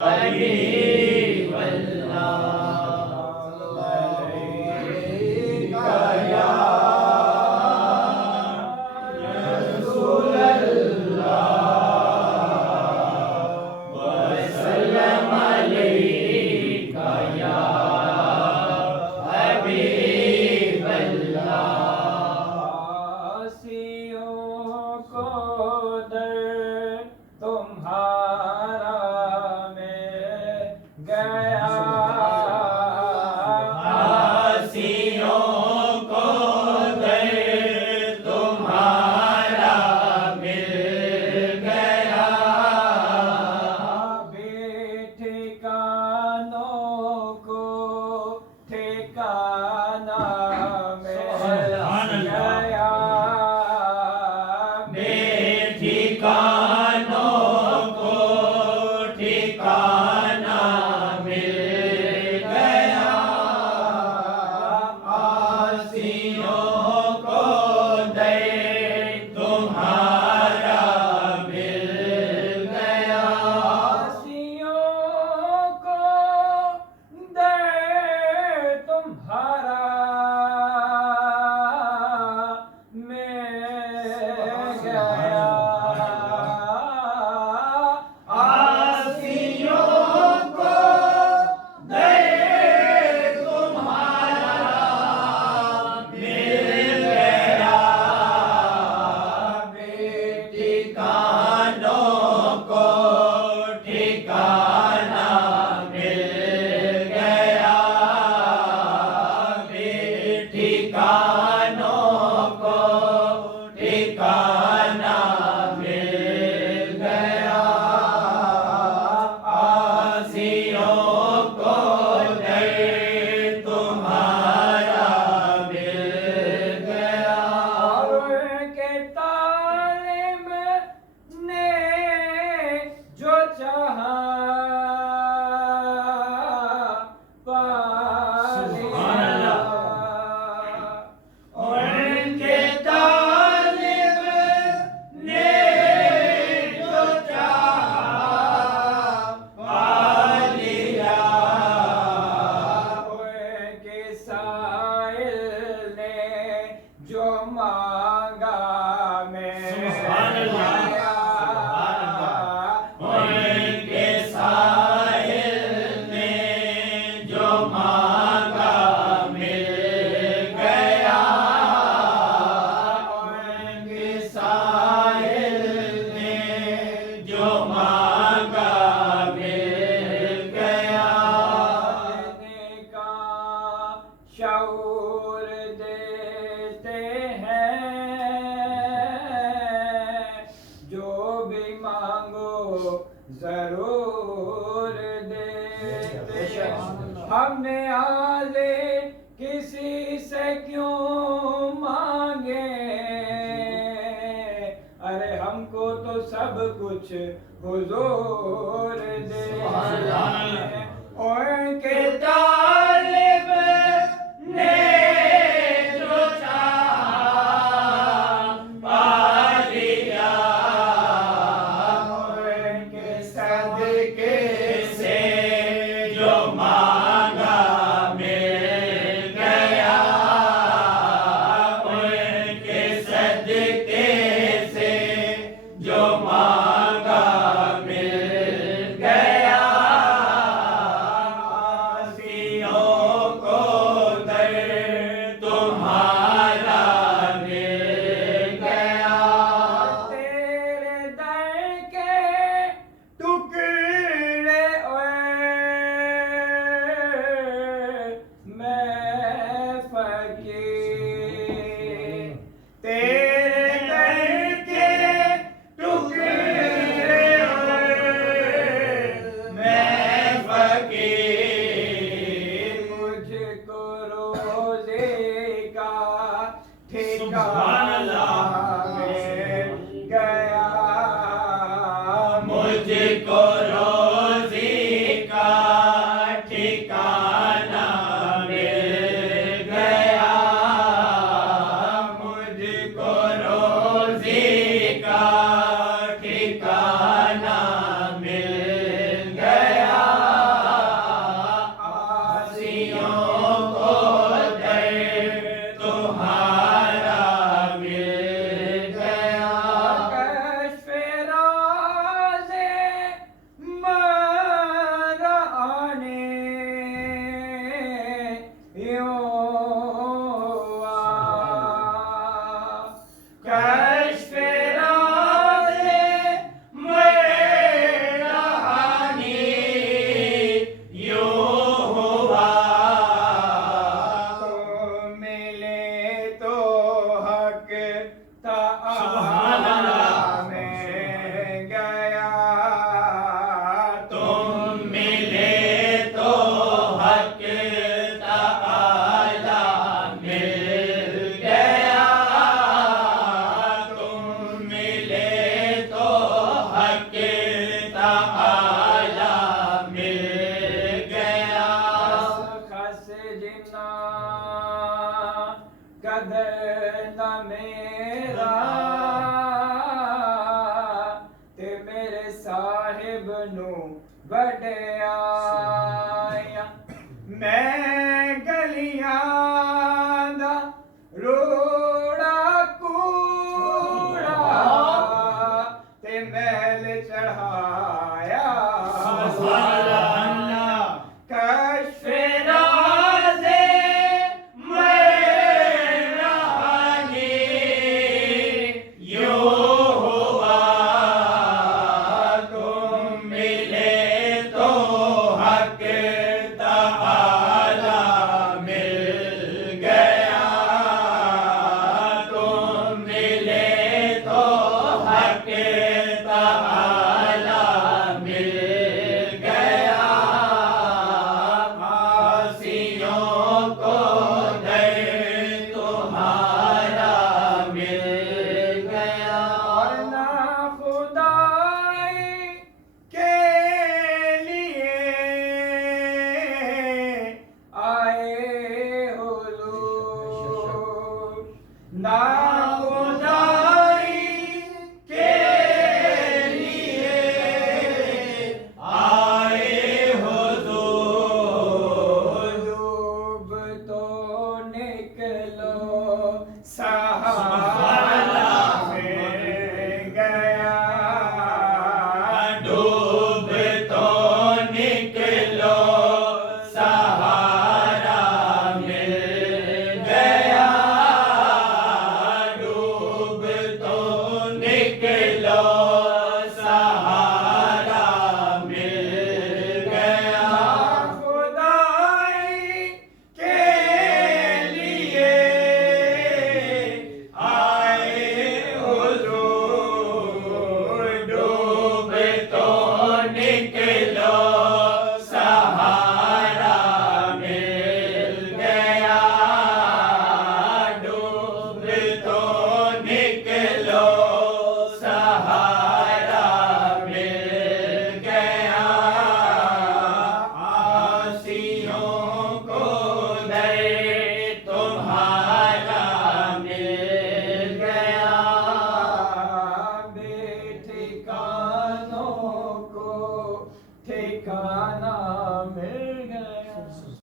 हबीब अल्लाह अलैका या रसूल अल्लाह वसल्लम अलैका या हबीब अल्लाह। आसियों को दर तुम्हारा गया, आसियों को दर तुम्हारा मिल गया, बेठिकानों को ठिकाना मिल गया, बेठिकानों को ठिकाना मिल गया, आसियों को दर तुम्हारा मिल गया, आसियों को दर तुम्हारा मिल गया, आसियों को दर तुम्हारा मिल गया, बेठिकानों को ठिकाना मिल गया, बेठिकानों को ठिकाना मिल गया, आसियों को दर तुम्हारा मिल गया, और के तालिब ने जो चाहा पा लिया, उनके तालिब ने जो चाहा पा लिया, उनके साइल ने जो मांगा मिल गया, उनके साहिल ने जो मांगा मिल गया, उनके साहिल ने जो मांगा मिल गया, देने का शऊर देते हैं, जो भी मांगो जरूर देते हैं। हमने आले किसी से क्यों मांगे, अरे हमको तो सब कुछ हुजूर देते हैं। उनके तालिब ने जो चाहा पा लिया, उनके सदके से जो मांगा मिल गया, उनके सदके से जो मांगा मिल गया, वड्याया मैं गलियां